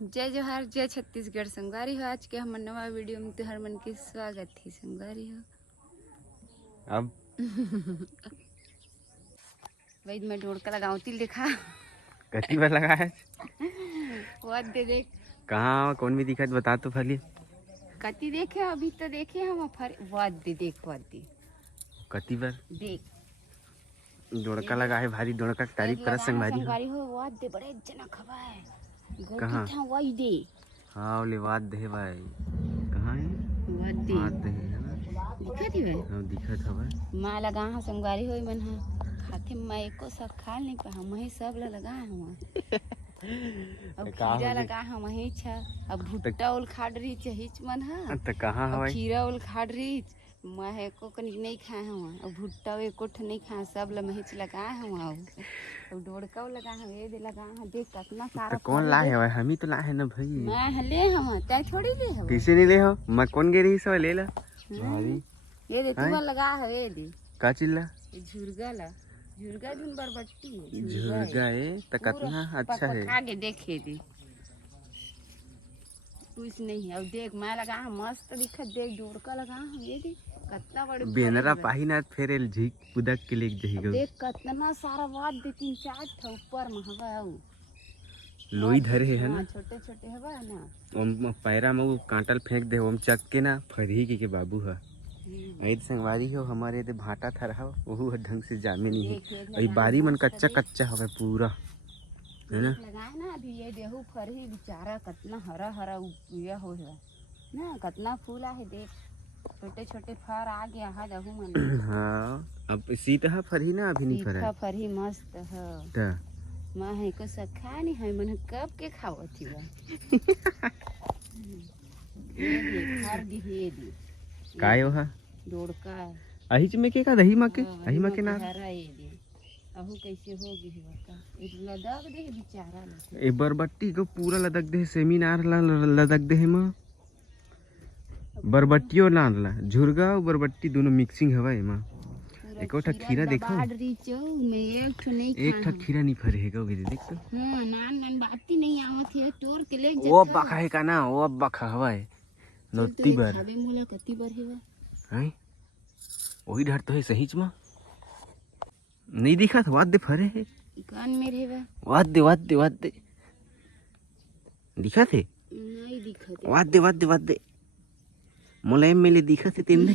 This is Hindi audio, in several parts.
जय जोहार, जय छत्तीसगढ़। संगवारी हो, आज के हम नवा वीडियो में तुहर मन के स्वागत है। संगवारी हो अब वही मैं ढोड़का लगाऊं तिल देखा कति बार लगा है। वो दे देख कहाँ कौन भी दिखत बता तो फली कति देखे अभी तो देखे हम फर वो दे देख वो दे कति बार देख जोड़का लगा है भारी जोड़का की तारीफ करत संगवारी हो। संगवारी हो वो दे बड़े जना खबा है कहाँ? था वही दे हाँ ले वाद दे भाई कहाँ है वो दे वाद दे है ना दिखत ही है। हाँ दिखत हवे माँ लगा हाँ संगवारी हो मन हा खाते मैं एको सब खा नहीं पा मैं सब लगा हूँ अब खीरा लगा हम वही छ अब भुट्टा उल खाड़ रही छ हिच मन हा तो कहाँ अब हवे खीरा उल खाड़ रही मैं एको कनी नहीं खाए हूँ अब भुट्टा एको ठ नहीं खाए सब ल महिच लगाए हूँ अब डोड़का लगा हूँ ये दे लगा हूँ देख कितना सारा तो कौन ला है हम ही तो ला है ना भाई मैं ले हम तय थोड़ी ले हम कैसे नहीं ले हो मैं कौन गे रही सो ले ला भारी ये दे तू लगा है ये दे का चिल्ला झुरगा ला झुरगा धुन बरबट्टी है झुरगा है तो कितना अच्छा है आगे देखे दी कुछ नहीं है। अब देख मैं लगा मस्त दिखत देख जोड़का लगा ये दी कितना बड़े बेनरा पाही ना फेर झीक पुदक के लेके जही गो देख कितना सारा बात दे 3-4 ठो ऊपर में हवा है लोई धरे है ना छोटे छोटे हवा है ना ओम पैरा में वो कांटल फेंक दे ओम चक के ना फरही के बाबू है ऐद संगवारी हो हमारे दे भाटा थर हो वो ढंग से जामे नहीं है अई बारी मन कच्चा कच्चा हवे पूरा है ना लगाए ना अभी ये देहू फरही बेचारा कितना हरा हरा ये हो है ना कितना फूला है देख छोटे छोटे फर आ गया है देहू मन हां अब सीत है फरही ना अभी नहीं फरा फरही मस्त है त मां है को सखा नहीं है मन कब के खावत थी बा ये फर दी हे दी काय हो डोड़का अहिच में के का दही मां के अहि मां के ना हरा ये दी अहू कैसे हो गई है बता एक लदक दे बेचारा ए बरबट्टी को पूरा लदक दे सेमिनार लदक दे मां बरबट्टियो नारला झुरगा और बरबट्टी दोनों मिक्सिंग हवा है मां एको ठा खीरा देखो एक ठा खीरा नहीं फरे है गे देख तो हां नान नान बाती नहीं आवत है तोड़ के ले वो बखा है का ना वो बखा हवा है नोती बर खाबे मोला कति बर है हैं वही डर तो है सहीच मां नहीं दिखा था वाद दे फरे है कान में रे वाद दे दिखा थे नहीं दिखा वाद दे मोला मेले दिखा थे तेने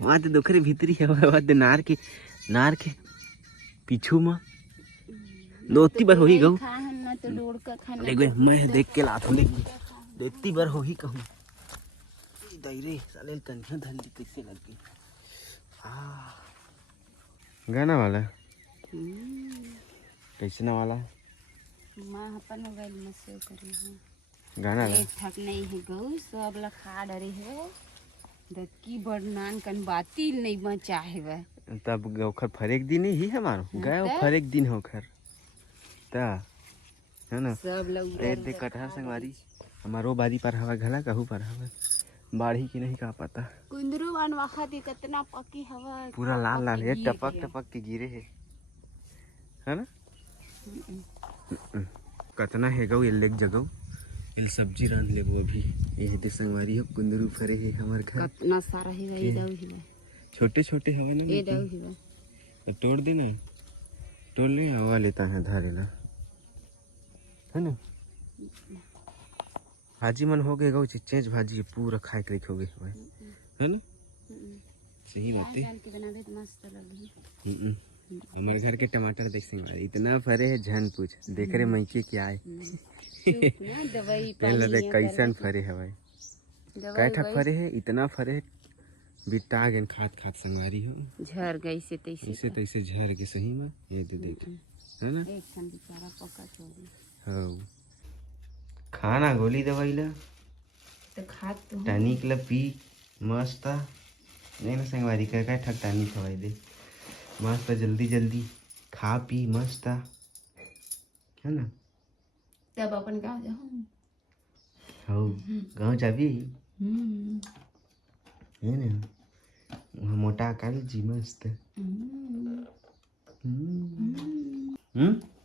वाद दोखरे भीतरी है वाद नार के पीछू मां दोती बार होही गऊ खाना तो डोड़का खाना देख मैं देख के लात हूं देखती बार होही कहूं दईरे साले कन्या धल्ली कैसे लग गई गाना वाला कैसे वाला मां अपन मोबाइल में सेव करी है गाना ला एक ठक नहीं है गऊ सब ला खा डरे है दकी बड़नान कन बाती नहीं बचा है वह तब ओखर फरेक दिन ही हमारो गए फरेक दिन होखर ता है ना सब लोग ए देख कटहर संगवारी हमारो बारी पर हवा घला कहू पर हवा बाढ़ी की नहीं का पता कुंदरू वन वखत कितना पकी हवा पूरा लाल लाल है टपक के गिरे है ना कतना है गौ एक जगह इल सब्जी रांध ले वो अभी ये दे संगवारी हो कुंदरू फरे है हमर घर कितना सारा है ये दाऊ है छोटे छोटे हवा ना ये दाऊ है तो तोड़ देना तोड़ ले हवा लेता है धारे ला है ना भाजी मन हो गए गौ चेंज भाजी पूरा खाए के रखोगे है ना सही रहते हमारे घर के टमाटर देख संगवारी इतना फरे है झन पूछ देख रहे मैके क्या है पहले देख कैसन फरे है भाई कै ठक फरे है इतना फरे है बिता गन खात संगवारी हो झर गई से तैसे झर के सही में ये दे देख है ना एक सन बेचारा पका छोड़ी हां खाना गोली दवाई ला तो खात तो टानिक ला पी मस्त नहीं ना संगवारी का ठक टानिक खवाई दे मस्त जल्दी खा पी मस्त है ना तब अपन गाँव जाऊँ हो गाँव जाबी है ना वहाँ मोटा काली जी मस्त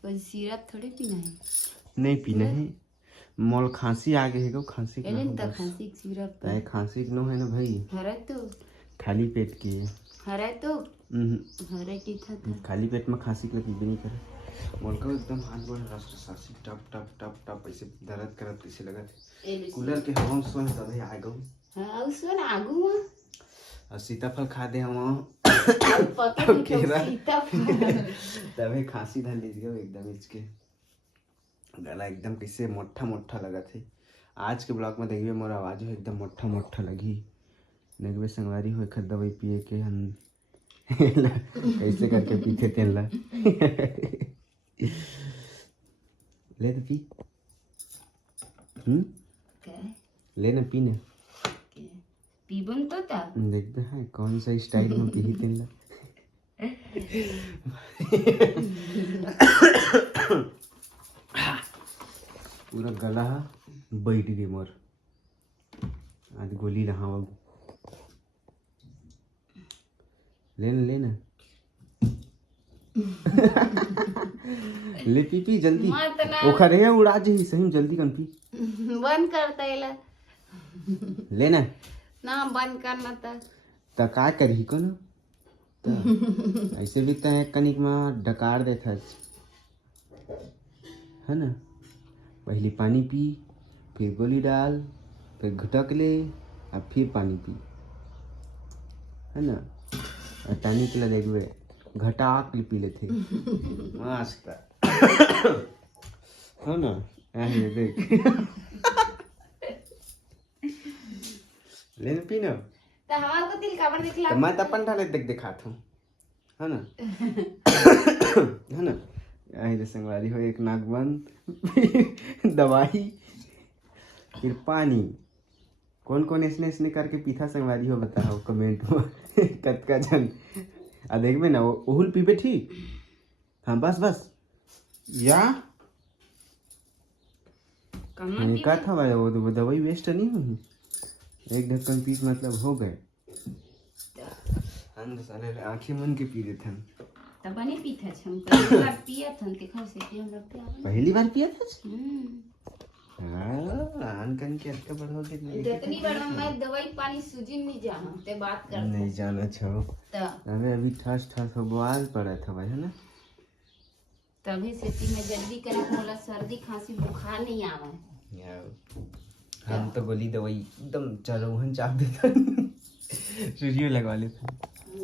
कोई सिरप थोड़ी पीना है नहीं पीना है मोल खांसी आ गई है खांसी के एलेन ना त बस खांसी सिरप ताए खांसी के नो है ना भाई हरे तो खाली पेट की है हरे तो हम्म, हरे की था खाली पेट में खांसी के लिए नहीं करे मोल का एकदम हाथ गोड़ रस रसासी टप टप टप टप ऐसे दर्द करत कैसे लगा थे कूलर के हवा में सोन तभी आ गऊ हां सुन आगू में और सीताफल खा दे हम पता नहीं क्यों केरा। सीता तभी खांसी धर लीजिए एकदम इसके गला एकदम कैसे मोटा मोटा लगा थे आज के ब्लॉग में देखिए मोर आवाज एकदम मोटा मोटा लगी देखिए संगवारी हो खर दवाई पिए के हम कैसे करके पीते तेल ला ले तो पी ले ना पी ना पीबन तो था देखते हैं कौन सा स्टाइल में पी तेल ला पूरा गला बैठ गई मोर आज गोली रहा वो लेना ले पी पी जल्दी मत ना ओखर है उड़ा जे सही जल्दी कन पी बंद करता है लेना ना बंद करना था त का करही को ना त ऐसे भी त कनिक में डकार देता है ना पहले पानी पी फिर गोली डाल फिर घटक ले और फिर पानी पी है ना और टानी के लिए देखबे घटाक पी लेते मस्त है ना ऐसे देख लेना पी ना तो हमारे को दिल काबर दिखला तो मैं अपन ढाले देख दिखाता हूँ है ना है ना ऐसे संगवारी हो एक नाक बंद दवाई फिर पानी कौन कौन इसने करके पीथा संगवारी हो बताओ कमेंट में कतका जन आ देखबे ना ओहुल पीबे ठीक हाँ बस बस या कहाँ का था भाई वो दवाई वेस्ट नहीं हुई एक ढक्कन पीस मतलब हो गए हम साले आंखें मन के पी देते हम तब नहीं पीता हम पहली बार पिया था देखो से कि हम लगते हैं पहली बार पिया था हाँ आन कन के अटका बढ़ो के नहीं जितनी बार मैं दवाई पानी सूजी नहीं जाना ते बात कर नहीं जाना छो तो हमें अभी ठस ठस बवाल पड़ा था भाई है ना तभी से कि मैं जल्दी करे मोला सर्दी खांसी बुखार नहीं आवे यार हम तो गोली दवाई एकदम चलो हम चाप देता सूजियो लगवा लेते